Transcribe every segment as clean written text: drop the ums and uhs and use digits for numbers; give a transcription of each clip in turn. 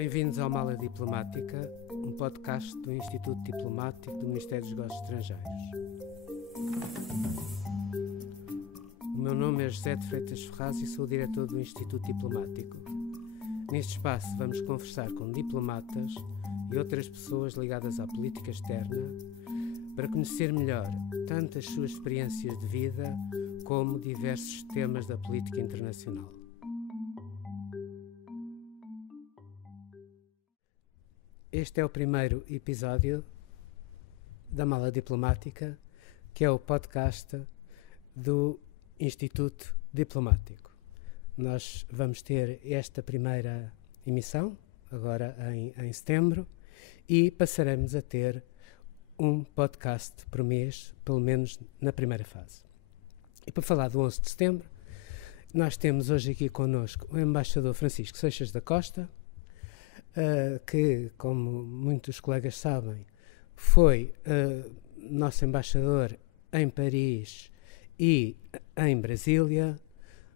Bem-vindos ao Mala Diplomática, um podcast do Instituto Diplomático do Ministério dos Negócios Estrangeiros. O meu nome é José de Freitas Ferraz e sou o diretor do Instituto Diplomático. Neste espaço vamos conversar com diplomatas e outras pessoas ligadas à política externa para conhecer melhor tanto as suas experiências de vida como diversos temas da política internacional. Este é o primeiro episódio da Mala Diplomática, que é o podcast do Instituto Diplomático. Nós vamos ter esta primeira emissão, agora em setembro, e passaremos a ter um podcast por mês, pelo menos na primeira fase. E para falar do 11 de setembro, nós temos hoje aqui connosco o embaixador Francisco Seixas da Costa, que, como muitos colegas sabem, foi nosso embaixador em Paris e em Brasília,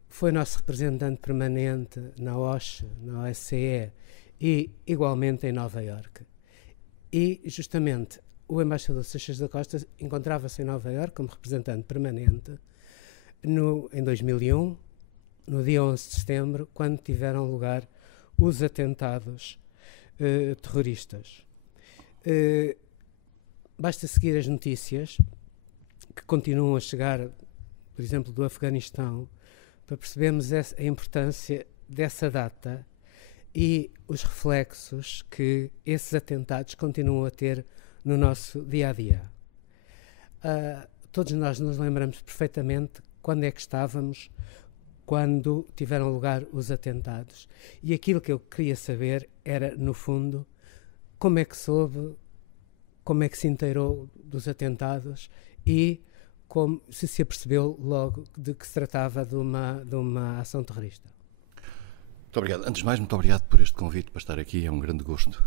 foi nosso representante permanente na OSCE, na OSCE e igualmente em Nova Iorque. E justamente o embaixador Seixas da Costa encontrava-se em Nova Iorque como representante permanente em 2001, no dia 11 de setembro, quando tiveram lugar os atentados terroristas. Basta seguir as notícias que continuam a chegar, por exemplo, do Afeganistão, para percebermos a importância dessa data e os reflexos que esses atentados continuam a ter no nosso dia-a-dia. Todos nós nos lembramos perfeitamente quando é que estávamos quando tiveram lugar os atentados. E aquilo que eu queria saber era, no fundo, como é que soube, como é que se inteirou dos atentados e como se apercebeu logo de que se tratava de uma ação terrorista. Muito obrigado. Antes de mais, muito obrigado por este convite para estar aqui. É um grande gosto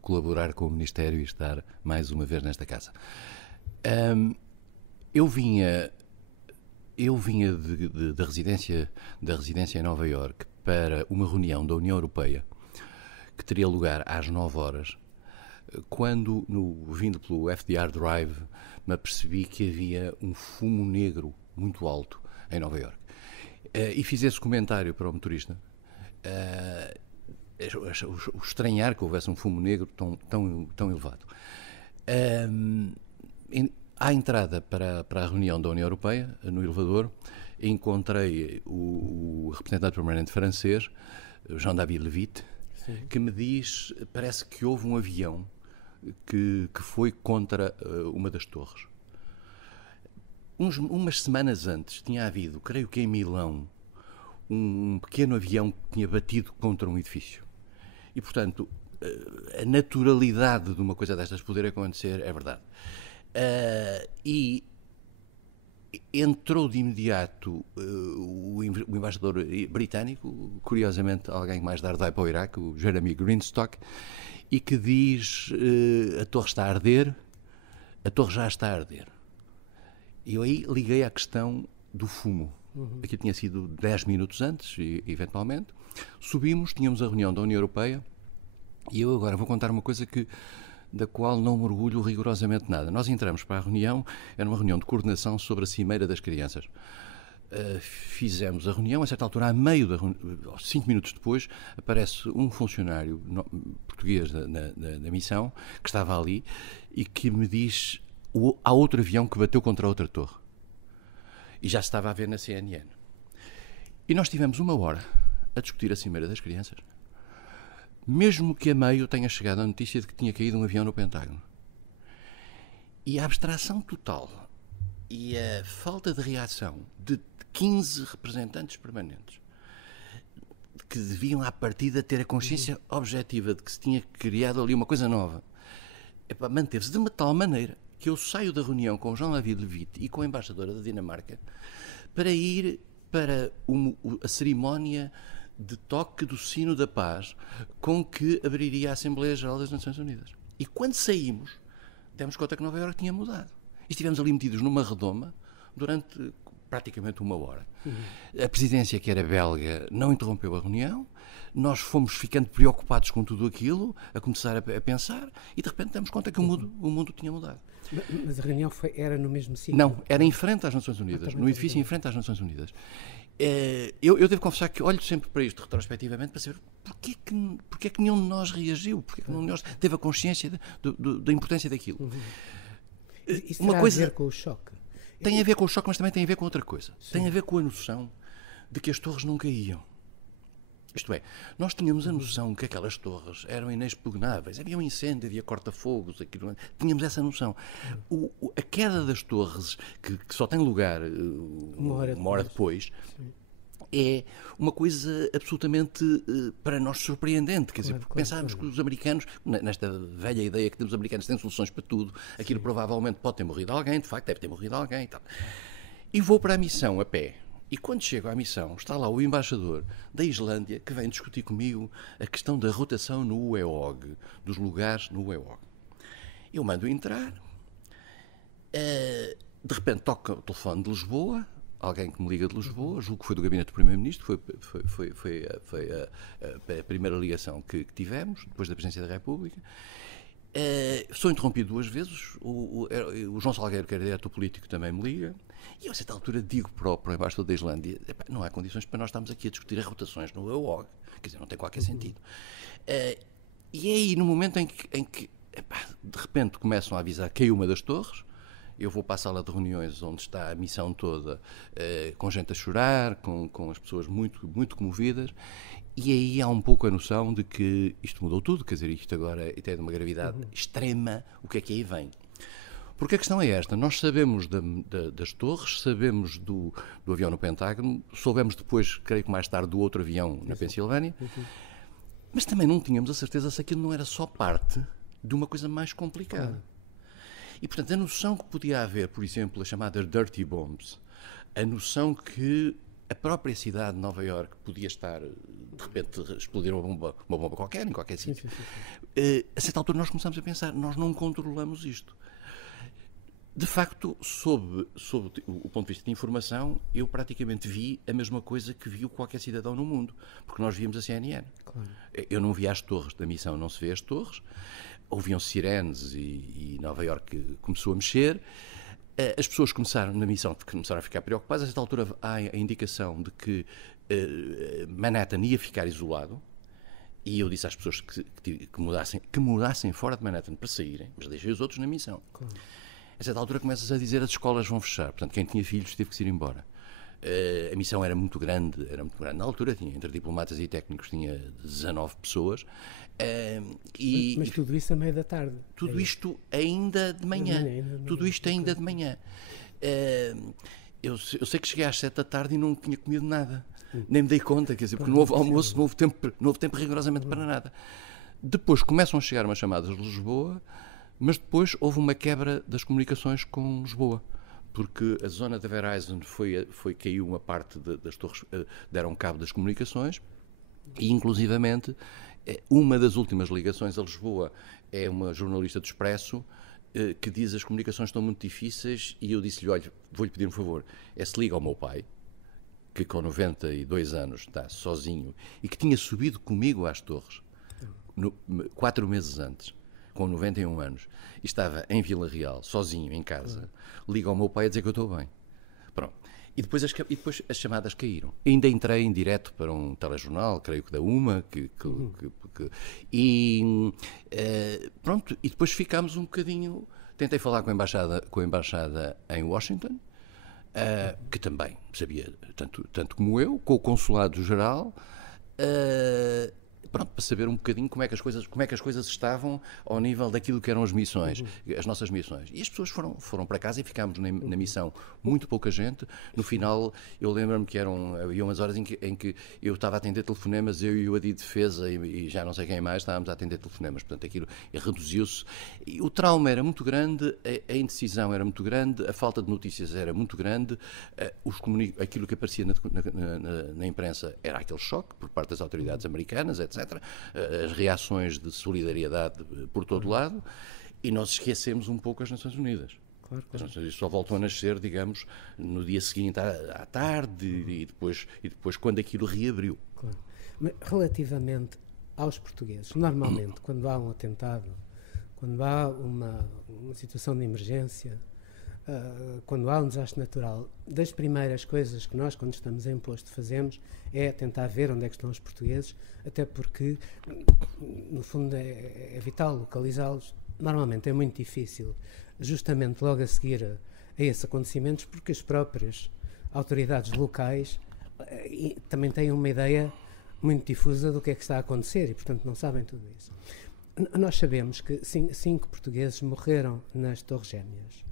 colaborar com o Ministério e estar mais uma vez nesta casa. Eu vinha da residência em Nova Iorque para uma reunião da União Europeia que teria lugar às 9 horas, quando, vindo pelo FDR Drive, me apercebi que havia um fumo negro muito alto em Nova Iorque. E fiz esse comentário para o motorista. O estranhar que houvesse um fumo negro tão elevado. À entrada para a reunião da União Europeia, no elevador, encontrei o representante permanente francês, Jean-David Levitte, que me diz, parece que houve um avião que foi contra uma das torres. Umas semanas antes tinha havido, creio que em Milão, um pequeno avião que tinha batido contra um edifício. E, portanto, a naturalidade de uma coisa destas poder acontecer é verdade. E entrou de imediato o embaixador britânico, curiosamente alguém mais tarde vai para o Iraque, o Jeremy Greenstock, e que diz: a torre está a arder, a torre já está a arder. E eu aí liguei à questão do fumo. Aqui tinha sido 10 minutos antes, eventualmente. Subimos, tínhamos a reunião da União Europeia, e eu agora vou contar uma coisa da qual não me orgulho rigorosamente nada. Nós entramos para a reunião, era uma reunião de coordenação sobre a Cimeira das Crianças. Fizemos a reunião, a certa altura, a meio da reunião, 5 minutos depois, aparece um funcionário português da missão, que estava ali, e que me diz: há outro avião que bateu contra outra torre. E já se estava a ver na CNN. E nós tivemos 1 hora a discutir a Cimeira das Crianças, mesmo que a meio tenha chegado a notícia de que tinha caído um avião no Pentágono. E a abstração total e a falta de reação de 15 representantes permanentes, que deviam à partida ter a consciência objetiva de que se tinha criado ali uma coisa nova, manteve-se de uma tal maneira que eu saio da reunião com o Jean-David Levitte e com a embaixadora da Dinamarca para ir para a cerimónia de toque do sino da paz com que abriria a Assembleia Geral das Nações Unidas. E quando saímos, demos conta que Nova Iorque tinha mudado. E estivemos ali metidos numa redoma durante praticamente 1 hora. A presidência, que era belga, não interrompeu a reunião. Nós fomos ficando preocupados com tudo aquilo, a começar a pensar, e de repente damos conta que o mundo tinha mudado. Mas a reunião era no mesmo sítio? Não, era em frente às Nações Unidas, no edifício em frente às Nações Unidas. Eu devo confessar que olho sempre para isto retrospectivamente para saber porque é que nenhum de nós reagiu, porque é que nenhum de nós teve a consciência da importância daquilo. Isso tem a ver com o choque? Tem a ver com o choque, mas também tem a ver com outra coisa. Sim. Tem a ver com a noção de que as torres não caíam. Isto é, nós tínhamos a noção que aquelas torres eram inexpugnáveis. Havia um incêndio, havia corta-fogos, tínhamos essa noção. A queda das torres, que só tem lugar uma hora depois, é uma coisa absolutamente para nós surpreendente. Quer dizer, porque pensávamos que os americanos, nesta velha ideia que os americanos têm soluções para tudo, aquilo provavelmente pode ter morrido alguém, de facto deve ter morrido alguém e tal. E vou para a missão a pé. E quando chego à missão, está lá o embaixador da Islândia que vem discutir comigo a questão da rotação no UEOG, dos lugares no UEOG. Eu mando entrar, de repente toca o telefone de Lisboa, alguém que me liga de Lisboa, julgo que foi do gabinete do Primeiro-Ministro, foi a primeira ligação que tivemos, depois da Presidência da República. Sou interrompido 2 vezes, o João Salgueiro, que era diretor político, também me liga, e eu a certa altura digo para o embaixador da Islândia, não há condições para nós estarmos aqui a discutir as rotações no EOG, quer dizer, não tem qualquer sentido. E é aí no momento em que de repente começam a avisar que caiu uma das torres, eu vou para a sala de reuniões onde está a missão toda, com gente a chorar, com as pessoas muito, muito comovidas, e aí há um pouco a noção de que isto mudou tudo, quer dizer, isto agora é de uma gravidade extrema, o que é que aí vem? Porque a questão é esta, nós sabemos das torres, sabemos do avião no Pentágono, soubemos depois, creio que mais tarde, do outro avião na Pensilvânia, mas também não tínhamos a certeza se aquilo não era só parte de uma coisa mais complicada. E, portanto, a noção que podia haver, por exemplo, as chamadas dirty bombs, a noção que a própria cidade de Nova Iorque podia estar, de repente, explodir uma bomba qualquer, em qualquer sítio. A certa altura nós começamos a pensar, nós não controlamos isto. De facto, sob o ponto de vista de informação, eu praticamente vi a mesma coisa que viu qualquer cidadão no mundo, porque nós víamos a CNN. Claro. Eu não via as torres da missão, não se vê as torres, ouviam sirenes e Nova Iorque começou a mexer. As pessoas começaram na missão, começaram a ficar preocupadas. A esta altura há a indicação de que Manhattan ia ficar isolado, e eu disse às pessoas que mudassem fora de Manhattan para saírem, mas deixei os outros na missão. Claro. A certa altura começas a dizer as escolas vão fechar, portanto quem tinha filhos teve que se ir embora. A missão era muito grande. Na altura tinha, entre diplomatas e técnicos, tinha 19 pessoas. Mas tudo isso a meio da tarde? Tudo isto ainda de manhã. Tudo isto ainda de manhã. Eu sei que cheguei às 7 da tarde e não tinha comido nada. Nem me dei conta, quer dizer, porque não houve almoço, não houve tempo rigorosamente para nada. Depois começam a chegar umas chamadas de Lisboa, mas depois houve uma quebra das comunicações com Lisboa, porque a zona da Verizon caiu uma parte das torres, deram cabo das comunicações, e inclusivamente uma das últimas ligações a Lisboa é uma jornalista do Expresso que diz as comunicações estão muito difíceis, e eu disse-lhe, olha, vou-lhe pedir um favor, se liga ao meu pai, que com 92 anos está sozinho e que tinha subido comigo às torres 4 meses antes, com 91 anos, e estava em Vila Real, sozinho, em casa, liga ao meu pai a dizer que eu estou bem. Pronto. E depois as chamadas caíram. Ainda entrei em direto para um telejornal, creio que da UMA, pronto, e depois ficámos um bocadinho... Tentei falar com a embaixada em Washington, que também sabia, tanto como eu, com o Consulado-Geral, pronto, para saber um bocadinho como é que as coisas estavam ao nível daquilo que eram as missões, as nossas missões. E as pessoas foram para casa e ficámos na missão muito pouca gente. No final, eu lembro-me que havia umas horas em que eu estava a atender telefonemas, eu e o Adi de Defesa e já não sei quem mais, estávamos a atender telefonemas. Portanto, aquilo reduziu-se. E o trauma era muito grande, a indecisão era muito grande, a falta de notícias era muito grande, aquilo que aparecia na imprensa era aquele choque por parte das autoridades americanas, etc. As reações de solidariedade por todo lado, e nós esquecemos um pouco as Nações Unidas. Claro. Eles só voltam a nascer, digamos, no dia seguinte à tarde e depois quando aquilo reabriu. Claro. Mas, relativamente aos portugueses, normalmente, quando há um atentado, quando há uma situação de emergência, quando há um desastre natural, das primeiras coisas que nós, quando estamos em posto, fazemos é tentar ver onde é que estão os portugueses, até porque, no fundo, é vital localizá-los. Normalmente é muito difícil, justamente logo a seguir a esses acontecimentos, porque as próprias autoridades locais também têm uma ideia muito difusa do que é que está a acontecer e, portanto, não sabem tudo isso. Nós sabemos que 5 portugueses morreram nas Torres Gêmeas.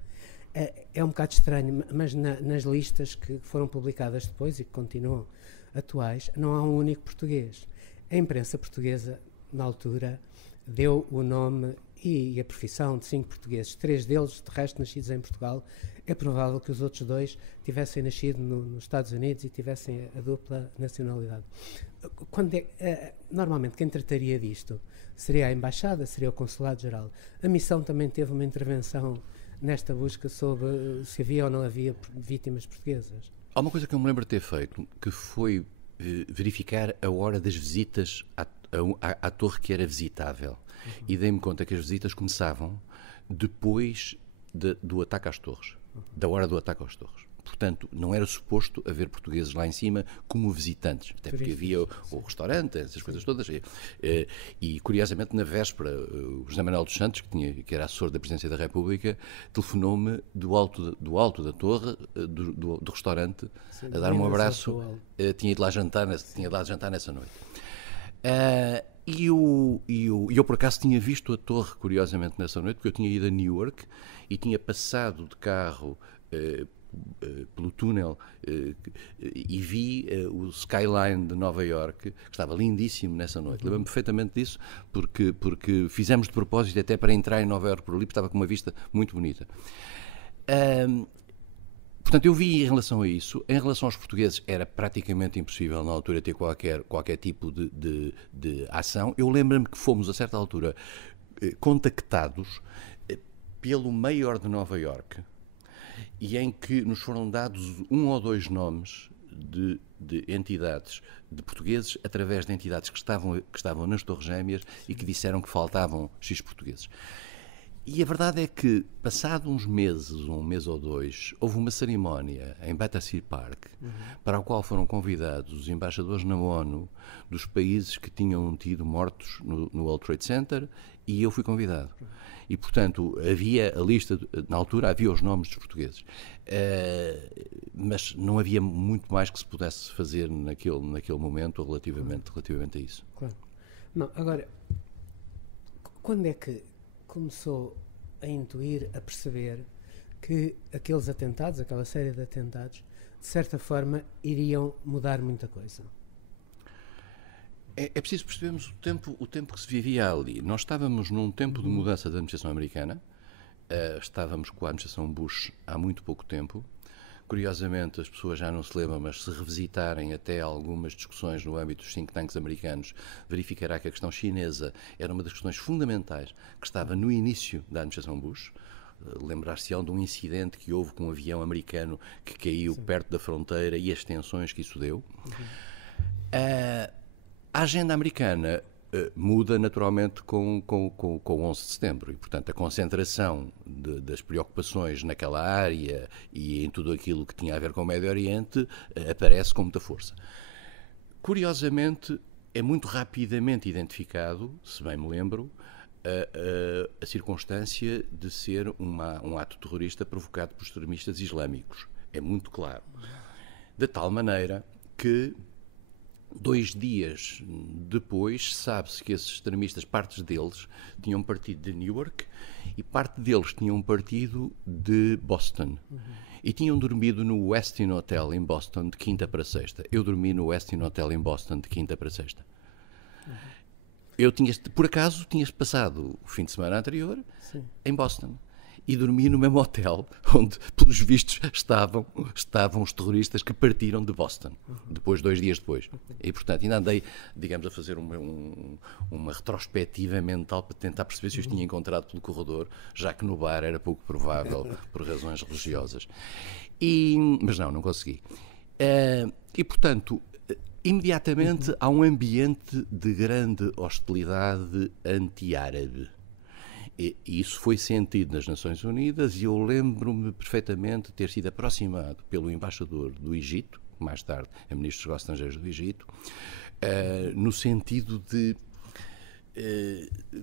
É um bocado estranho, mas nas listas que foram publicadas depois e que continuam atuais, não há um único português. A imprensa portuguesa, na altura, deu o nome e a profissão de 5 portugueses. 3 deles, de resto, nascidos em Portugal. É provável que os outros 2 tivessem nascido nos Estados Unidos e tivessem a dupla nacionalidade. Normalmente, quem trataria disto seria a Embaixada, seria o Consulado-Geral. A missão também teve uma intervenção nesta busca sobre se havia ou não havia vítimas portuguesas. Há uma coisa que eu me lembro de ter feito, que foi verificar a hora das visitas à torre que era visitável. E dei-me conta que as visitas começavam depois do ataque às torres, da hora do ataque às torres. Portanto, não era suposto haver portugueses lá em cima como visitantes, até porque havia o restaurante, essas coisas todas. E, curiosamente, na véspera, o José Manuel dos Santos, que era assessor da Presidência da República, telefonou-me do alto da torre, do restaurante, a dar-me um abraço. Tinha ido lá jantar nessa noite. E eu, por acaso, tinha visto a torre, curiosamente, nessa noite, porque eu tinha ido a Newark e tinha passado de carro pelo túnel e vi o skyline de Nova Iorque, que estava lindíssimo nessa noite. Lembro-me perfeitamente disso, porque fizemos de propósito até para entrar em Nova Iorque por ali, porque estava com uma vista muito bonita. Portanto, eu vi em relação a isso. Em relação aos portugueses, era praticamente impossível na altura ter qualquer tipo de ação. Eu lembro-me que fomos, a certa altura, contactados pelo Mayor de Nova Iorque, e em que nos foram dados 1 ou 2 nomes de entidades de portugueses através de entidades que estavam nas Torres Gêmeas e que disseram que faltavam X portugueses. E a verdade é que, passado uns meses, 1 mês ou 2, houve uma cerimónia em Battersea Park, para a qual foram convidados os embaixadores na ONU dos países que tinham tido mortos no World Trade Center, e eu fui convidado. E, portanto, havia a lista, na altura havia os nomes dos portugueses, mas não havia muito mais que se pudesse fazer naquele momento relativamente a isso. Claro. Não, agora, quando é que começou a intuir, a perceber que aqueles atentados, aquela série de atentados, de certa forma, iriam mudar muita coisa? É preciso percebermos o tempo que se vivia ali. Nós estávamos num tempo de mudança da administração americana, estávamos com a administração Bush há muito pouco tempo. Curiosamente, as pessoas já não se lembram, mas se revisitarem até algumas discussões no âmbito dos think tanks americanos, verificará que a questão chinesa era uma das questões fundamentais que estava no início da administração Bush. Lembrar-se-ão de um incidente que houve com um avião americano que caiu perto da fronteira e as tensões que isso deu. A agenda americana muda naturalmente com o 11 de setembro e, portanto, a concentração das preocupações naquela área e em tudo aquilo que tinha a ver com o Médio Oriente aparece com muita força. Curiosamente, é muito rapidamente identificado, se bem me lembro, a circunstância de ser um ato terrorista provocado por extremistas islâmicos. É muito claro. De tal maneira que 2 dias depois, sabe-se que esses extremistas, partes deles, tinham partido de Newark e parte deles tinham partido de Boston. E tinham dormido no Westin Hotel em Boston de quinta para sexta. Eu dormi no Westin Hotel em Boston de quinta para sexta. Por acaso, tinha passado o fim de semana anterior em Boston. e dormi no mesmo hotel onde, pelos vistos, estavam os terroristas que partiram de Boston, depois, 2 dias depois. E, portanto, ainda andei, digamos, a fazer uma retrospectiva mental para tentar perceber se os tinha encontrado pelo corredor, já que no bar era pouco provável, por razões religiosas. Mas não consegui. E, portanto, imediatamente há um ambiente de grande hostilidade anti-árabe. E isso foi sentido nas Nações Unidas e eu lembro-me perfeitamente de ter sido aproximado pelo embaixador do Egito, mais tarde é Ministro dos Negócios Estrangeiros do Egito, no sentido de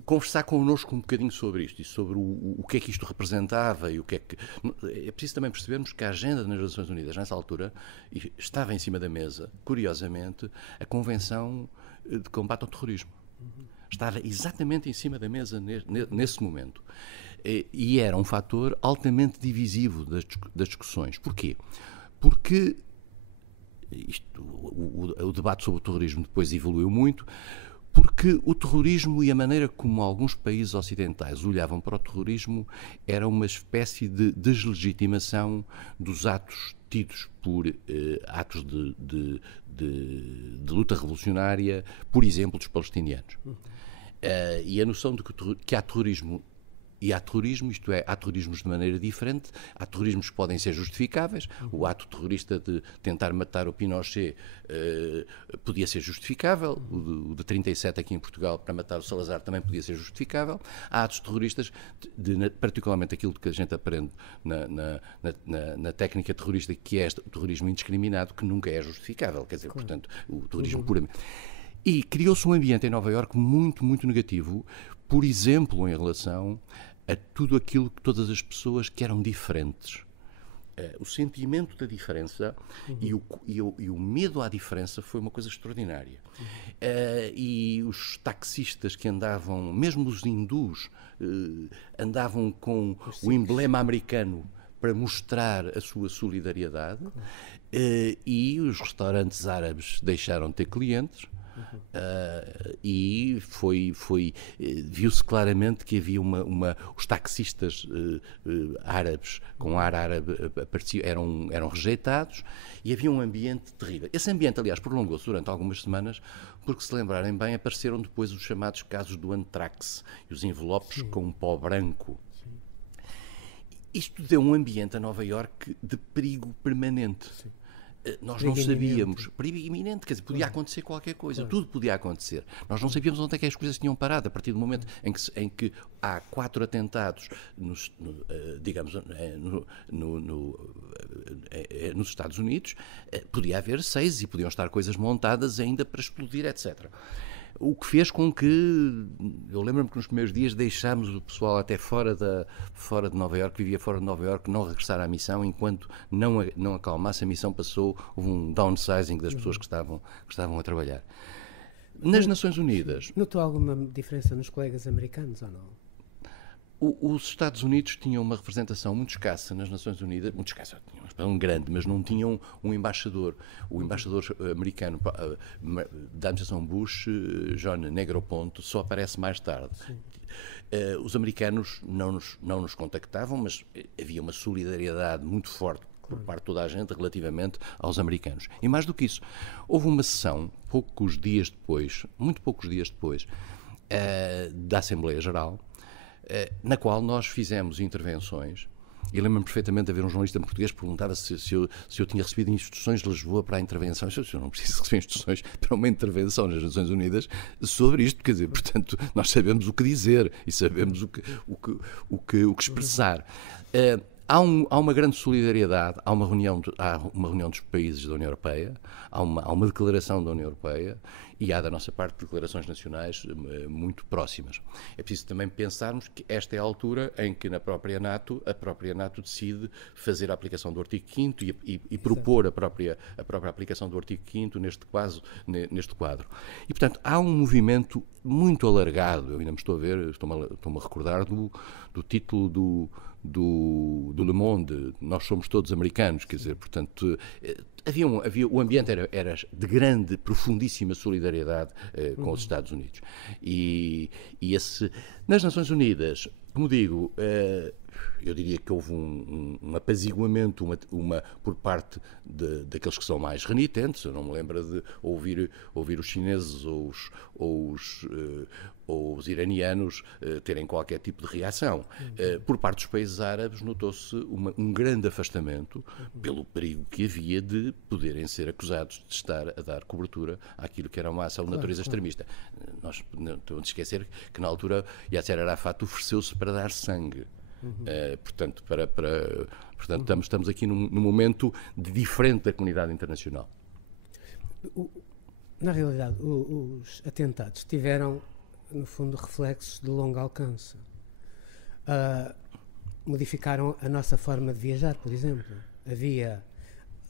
conversar connosco um bocadinho sobre isto e sobre o que é que isto representava e o que é que... É preciso também percebermos que a agenda das Nações Unidas, nessa altura, estava em cima da mesa, curiosamente, a Convenção de Combate ao Terrorismo. Estava exatamente em cima da mesa nesse momento. E era um fator altamente divisivo das discussões. Porquê? Porque o debate sobre o terrorismo depois evoluiu muito, porque o terrorismo e a maneira como alguns países ocidentais olhavam para o terrorismo era uma espécie de deslegitimação dos atos tidos por atos de luta revolucionária, por exemplo, dos palestinianos. E a noção de que há terrorismo e há terrorismo, isto é, há terrorismos de maneira diferente, há terrorismos que podem ser justificáveis, o ato terrorista de tentar matar o Pinochet podia ser justificável, o de 37 aqui em Portugal para matar o Salazar também podia ser justificável, há atos terroristas, particularmente aquilo que a gente aprende na técnica terrorista, que é o terrorismo indiscriminado, que nunca é justificável, quer dizer, portanto, o terrorismo puramente... E criou-se um ambiente em Nova Iorque muito, muito negativo, por exemplo, em relação a tudo aquilo que todas as pessoas que eram diferentes. O sentimento da diferença e o medo à diferença foi uma coisa extraordinária. E os taxistas que andavam, mesmo os hindus, andavam com o emblema americano para mostrar a sua solidariedade, e os restaurantes árabes deixaram de ter clientes. E viu-se claramente que havia os taxistas árabes com ar árabe eram rejeitados e havia um ambiente terrível. Esse ambiente, aliás, prolongou-se durante algumas semanas, porque, se lembrarem bem, apareceram depois os chamados casos do antrax e os envelopes com um pó branco. Isto deu um ambiente a Nova Iorque de perigo permanente. Nós não sabíamos, perigo iminente, quer dizer, podia acontecer qualquer coisa, tudo podia acontecer. Nós não sabíamos onde é que as coisas tinham parado, a partir do momento em que há 4 atentados nos Estados Unidos, podia haver 6 e podiam estar coisas montadas ainda para explodir, etc. O que fez com que, eu lembro-me que nos primeiros dias deixámos o pessoal até fora de Nova Iorque, vivia fora de Nova Iorque, não regressar à missão, enquanto não acalmasse a missão, houve um downsizing das pessoas que estavam a trabalhar. Nas Nações Unidas... Notou alguma diferença nos colegas americanos ou não? Os Estados Unidos tinham uma representação muito escassa nas Nações Unidas, muito escassa, tinham um grande, mas não tinham um embaixador. O embaixador americano da administração Bush, John Negroponte, só aparece mais tarde. Os americanos não nos contactavam, mas havia uma solidariedade muito forte por parte de toda a gente relativamente aos americanos. E mais do que isso, houve uma sessão, muito poucos dias depois, da Assembleia Geral, na qual nós fizemos intervenções, e lembro-me perfeitamente de haver um jornalista português que perguntava se eu tinha recebido instruções de Lisboa para a intervenção. Eu não preciso receber instruções para uma intervenção nas Nações Unidas sobre isto, quer dizer, portanto, nós sabemos o que dizer e sabemos o que expressar. Há uma grande solidariedade, há uma reunião dos países da União Europeia, há uma declaração da União Europeia e há da nossa parte declarações nacionais muito próximas. É preciso também pensarmos que esta é a altura em que a própria NATO decide fazer a aplicação do artigo 5º e propor a própria aplicação do artigo 5º neste quadro. E, portanto, há um movimento muito alargado, eu ainda me estou a recordar do título do Le Monde, nós somos todos americanos, quer dizer, portanto, o ambiente era de grande, profundíssima solidariedade com os Estados Unidos. E nas Nações Unidas, como digo, eu diria que houve um apaziguamento por parte daqueles que são mais renitentes. Eu não me lembro de ouvir os chineses ou os iranianos terem qualquer tipo de reação. Por parte dos países árabes notou-se um grande afastamento pelo perigo que havia de poderem ser acusados de estar a dar cobertura àquilo que era uma ação de natureza extremista. Nós não temos de esquecer que na altura Yasser Arafat ofereceu-se para dar sangue. Portanto, estamos aqui num momento diferente da comunidade internacional. Na realidade, os atentados tiveram, no fundo, reflexos de longo alcance. Modificaram a nossa forma de viajar, por exemplo. Havia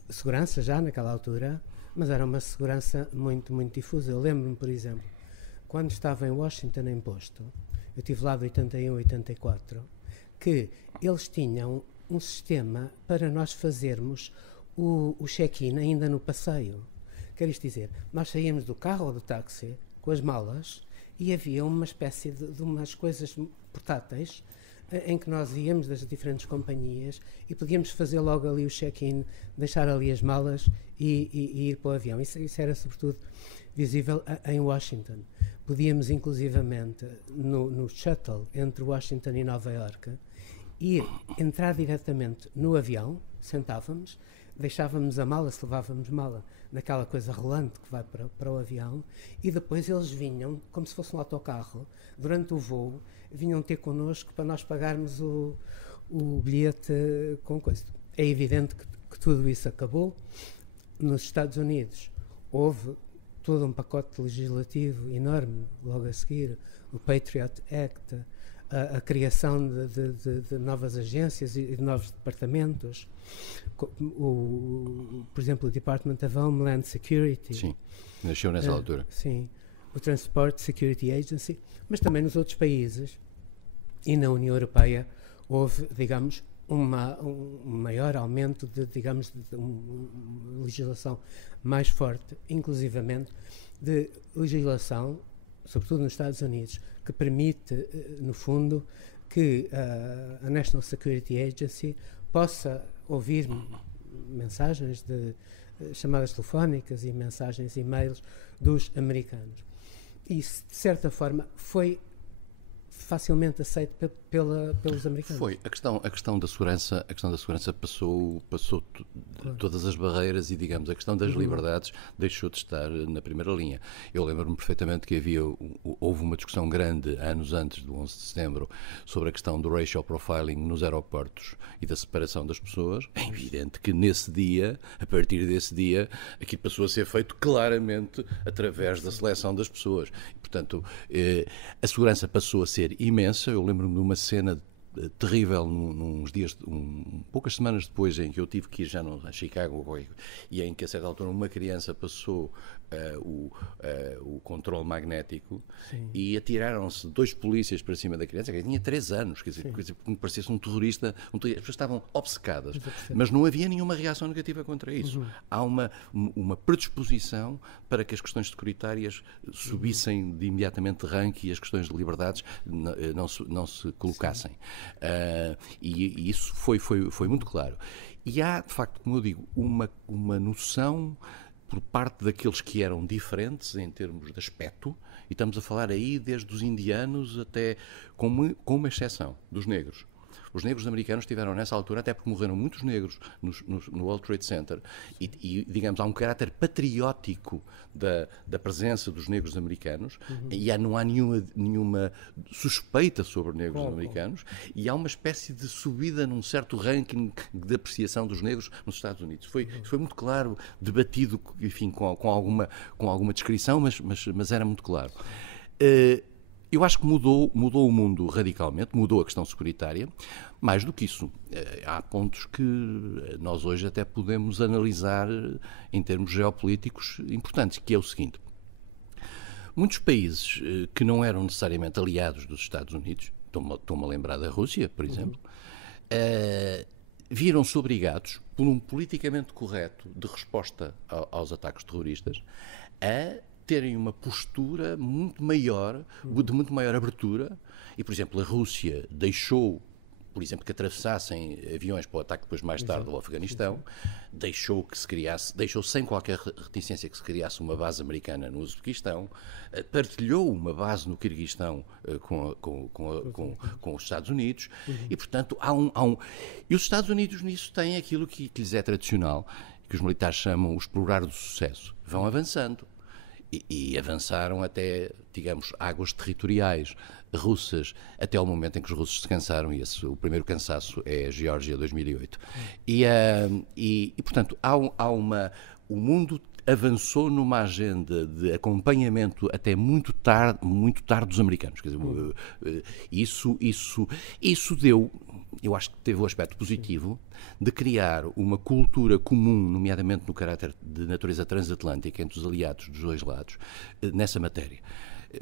segurança já naquela altura, mas era uma segurança muito, muito difusa. Eu lembro-me, por exemplo, quando estava em Washington em posto, eu estive lá de 81 a 84, que eles tinham um sistema para nós fazermos o check-in ainda no passeio. Quer isto dizer, nós saíamos do carro ou do táxi com as malas e havia uma espécie de umas coisas portáteis em que nós íamos das diferentes companhias e podíamos fazer logo ali o check-in, deixar ali as malas e ir para o avião. Isso era sobretudo visível em Washington. Podíamos inclusivamente no shuttle entre Washington e Nova Iorque entrar diretamente no avião, sentávamos, deixávamos a mala, se levávamos mala, naquela coisa rolante que vai para o avião, e depois eles vinham, como se fosse um autocarro, durante o voo, vinham ter connosco para nós pagarmos o bilhete com coisa. É evidente que tudo isso acabou. Nos Estados Unidos houve todo um pacote legislativo enorme, logo a seguir, o Patriot Act, a criação de novas agências e de novos departamentos, por exemplo, o Department of Homeland Security. Sim, nasceu nessa altura. Sim, o Transport Security Agency, mas também nos outros países e na União Europeia houve, digamos, um maior aumento de uma legislação mais forte, inclusivamente de legislação, sobretudo nos Estados Unidos, que permite, no fundo, que a National Security Agency possa ouvir mensagens de chamadas telefónicas e mensagens e-mails dos americanos. Isso, de certa forma, foi facilmente aceito pelos americanos. Foi. A questão da segurança passou claro, todas as barreiras e, digamos, a questão das liberdades deixou de estar na primeira linha. Eu lembro-me perfeitamente que houve uma discussão grande, anos antes do 11 de setembro, sobre a questão do racial profiling nos aeroportos e da separação das pessoas. É evidente que nesse dia, a partir desse dia, aquilo passou a ser feito claramente através da seleção das pessoas. Portanto, a segurança passou a ser imensa. Eu lembro-me de uma cena terrível uns dias, poucas semanas depois, em que eu tive que ir já a Chicago e em que a certa altura uma criança passou o controle magnético. Sim. E atiraram-se 2 polícias para cima da criança, que tinha 3 anos, quer dizer, como parecia um terrorista. As pessoas estavam obcecadas, mas não havia nenhuma reação negativa contra isso. Há uma predisposição para que as questões securitárias subissem de imediatamente de ranking e as questões de liberdades não se colocassem. E isso foi muito claro. E há, de facto, como eu digo, uma noção por parte daqueles que eram diferentes em termos de aspecto, e estamos a falar aí desde os indianos até, com uma exceção, dos negros. Os negros americanos estiveram nessa altura, até porque morreram muitos negros no World Trade Center, e digamos, há um caráter patriótico da presença dos negros americanos, e não há nenhuma suspeita sobre negros americanos, e há uma espécie de subida num certo ranking de apreciação dos negros nos Estados Unidos. Foi muito claro, debatido, enfim, com alguma descrição, mas era muito claro. Eu acho que mudou o mundo radicalmente, mudou a questão securitária. Mais do que isso, há pontos que nós hoje até podemos analisar em termos geopolíticos importantes, que é o seguinte. Muitos países que não eram necessariamente aliados dos Estados Unidos, estou-me a lembrar da Rússia, por exemplo, viram-se obrigados, por um politicamente correto de resposta aos ataques terroristas, a terem uma postura muito maior, de muito maior abertura, e, por exemplo, a Rússia deixou, por exemplo, que atravessassem aviões para o ataque depois mais tarde ao Afeganistão, deixou sem qualquer reticência que se criasse uma base americana no Uzbequistão, partilhou uma base no Quirguistão com os Estados Unidos, e portanto e os Estados Unidos nisso têm aquilo que lhes é tradicional, que os militares chamam o explorar do sucesso. Vão avançando. E avançaram até, digamos, águas territoriais russas, até ao momento em que os russos se cansaram, e o primeiro cansaço é a Geórgia 2008. E portanto, o mundo avançou numa agenda de acompanhamento até muito tarde dos americanos. Quer dizer, isso deu, eu acho que teve o aspecto positivo de criar uma cultura comum, nomeadamente no caráter de natureza transatlântica entre os aliados dos dois lados, nessa matéria.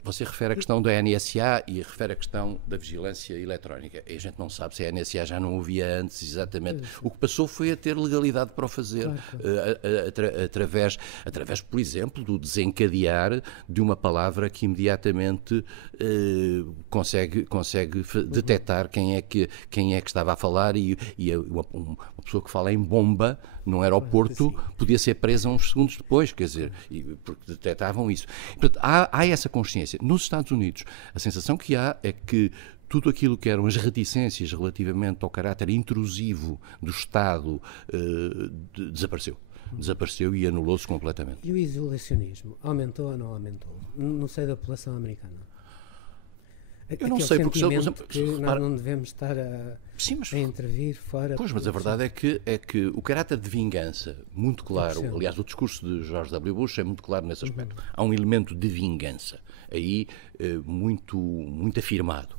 Você refere a questão da NSA e refere a questão da vigilância eletrónica. E a gente não sabe se a NSA já não havia antes exatamente. O que passou foi a ter legalidade para o fazer, através, por exemplo, do desencadear de uma palavra que imediatamente consegue detectar quem é que estava a falar, e uma pessoa que fala em bomba num aeroporto podia ser presa uns segundos depois, quer dizer, porque detectavam isso. Portanto, há essa consciência. Nos Estados Unidos, a sensação que há é que tudo aquilo que eram as reticências relativamente ao caráter intrusivo do Estado desapareceu e anulou-se completamente. E o isolacionismo aumentou ou não aumentou no seio da população americana? Eu não sei, porque que nós não devemos estar a intervir fora. Pois, mas a verdade é que o caráter de vingança, muito claro, aliás, o discurso de George W. Bush é muito claro nesse aspecto. Há um elemento de vingança aí muito afirmado.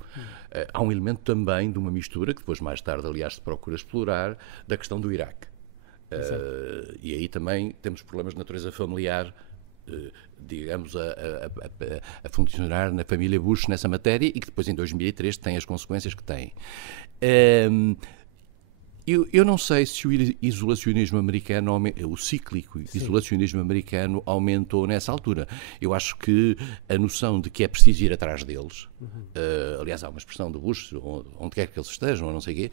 Há um elemento também de uma mistura, que depois mais tarde, aliás, se procura explorar, da questão do Iraque. E aí também temos problemas de natureza familiar, digamos, a funcionar na família Bush nessa matéria, e que depois em 2003 tem as consequências que tem. Eu não sei se o isolacionismo americano, o cíclico isolacionismo americano aumentou nessa altura. Eu acho que a noção de que é preciso ir atrás deles, aliás, há uma expressão do Bush, onde quer que eles estejam, ou não sei o quê,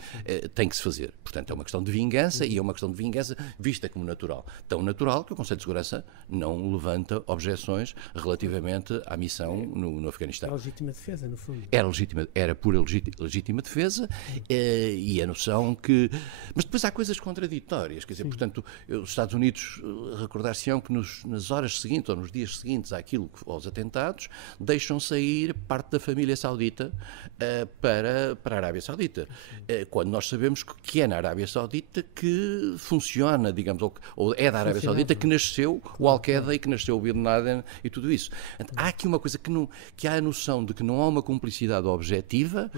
tem que se fazer. Portanto, é uma questão de vingança, e é uma questão de vingança vista como natural. Tão natural que o Conselho de Segurança não levanta objeções relativamente à missão no Afeganistão. Era legítima defesa, no fundo. Era pura legítima defesa, e a noção que... Mas depois há coisas contraditórias, quer dizer, portanto, os Estados Unidos recordar-se-ão que nas horas seguintes ou nos dias seguintes aos atentados, deixam sair parte da família saudita para a Arábia Saudita, quando nós sabemos que é na Arábia Saudita que funciona, digamos, ou é da Arábia Saudita que nasceu o Al-Qaeda e que nasceu o Bin Laden e tudo isso. Há aqui uma coisa que há a noção de que não há uma cumplicidade objetiva,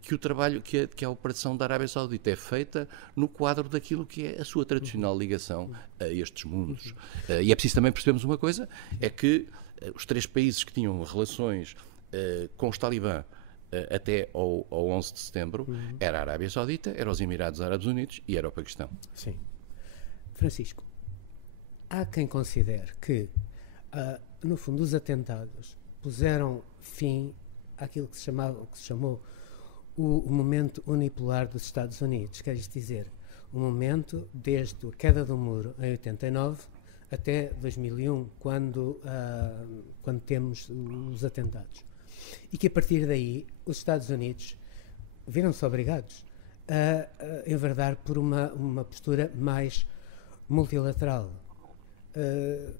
que o trabalho, que a operação da Arábia Saudita é feita no quadro daquilo que é a sua tradicional ligação a estes mundos. E é preciso também percebermos uma coisa, é que os três países que tinham relações com os talibã até ao 11 de setembro, era a Arábia Saudita, era os Emirados Árabes Unidos e era o Paquistão. Sim. Francisco, há quem considere que, no fundo, os atentados puseram fim àquilo que se chamou o momento unipolar dos Estados Unidos, quer dizer, o momento desde a queda do muro em 89 até 2001, quando temos os atentados. E que a partir daí os Estados Unidos viram-se obrigados a enverdar por uma postura mais multilateral.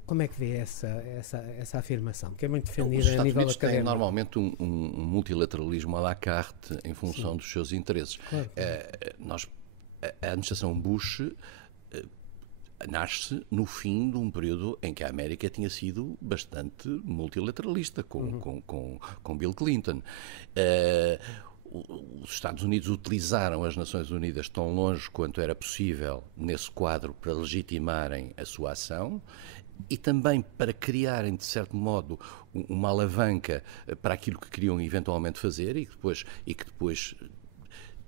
Como é que vê essa afirmação, que é muito defendida a nível académico? Os Estados Unidos têm normalmente um multilateralismo à la carte em função dos seus interesses. Claro. A administração Bush nasce no fim de um período em que a América tinha sido bastante multilateralista, com Bill Clinton. Os Estados Unidos utilizaram as Nações Unidas tão longe quanto era possível nesse quadro para legitimarem a sua ação e também para criarem, de certo modo, uma alavanca para aquilo que queriam eventualmente fazer e que depois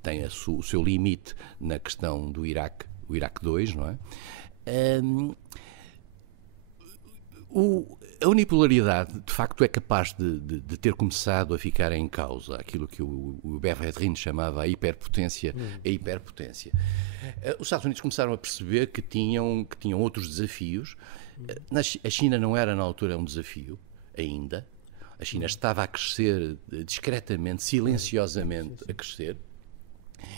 tem o seu limite na questão do Iraque, o Iraque II, não é? A unipolaridade, de facto, é capaz de ter começado a ficar em causa aquilo que o Bernard chamava a hiperpotência. Os Estados Unidos começaram a perceber que tinham outros desafios. A China não era, na altura, um desafio, ainda. A China estava a crescer discretamente, silenciosamente a crescer.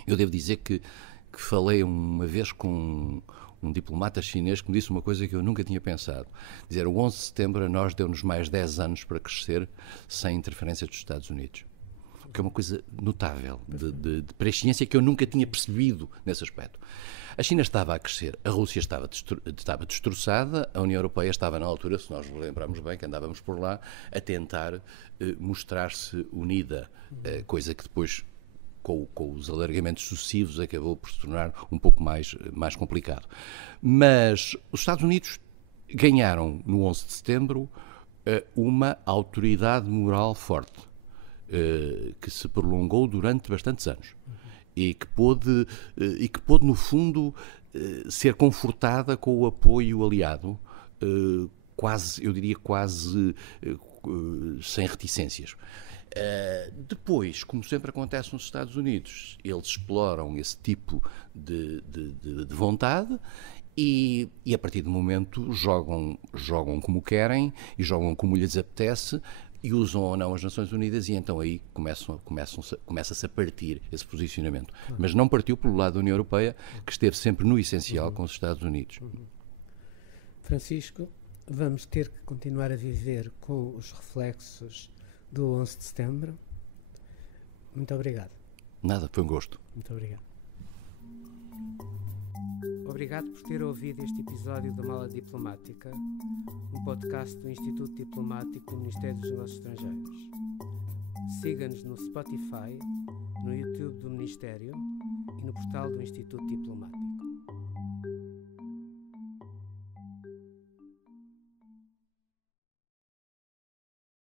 Eu devo dizer que falei uma vez com um diplomata chinês que me disse uma coisa que eu nunca tinha pensado. Dizer, o 11 de setembro a nós deu-nos mais 10 anos para crescer sem interferência dos Estados Unidos. Que é uma coisa notável, de presciência que eu nunca tinha percebido nesse aspecto. A China estava a crescer, a Rússia estava destroçada, a União Europeia estava na altura, se nós nos lembrarmos bem, que andávamos por lá, a tentar mostrar-se unida, coisa que depois, com os alargamentos sucessivos, acabou por se tornar um pouco mais complicado. Mas os Estados Unidos ganharam, no 11 de setembro, uma autoridade moral forte, que se prolongou durante bastantes anos e que pôde, no fundo, ser confortada com o apoio aliado, eu diria quase sem reticências. Depois, como sempre acontece nos Estados Unidos, eles exploram esse tipo de vontade e a partir do momento jogam como querem e jogam como lhes apetece e usam ou não as Nações Unidas e então aí começa-se a partir esse posicionamento. Mas não partiu pelo lado da União Europeia, que esteve sempre no essencial com os Estados Unidos. Francisco, vamos ter que continuar a viver com os reflexos do 11 de setembro. Muito obrigado. Nada, foi um gosto. Muito obrigado. Obrigado por ter ouvido este episódio da Mala Diplomática, um podcast do Instituto Diplomático do Ministério dos Negócios Estrangeiros. Siga-nos no Spotify, no YouTube do Ministério e no portal do Instituto Diplomático.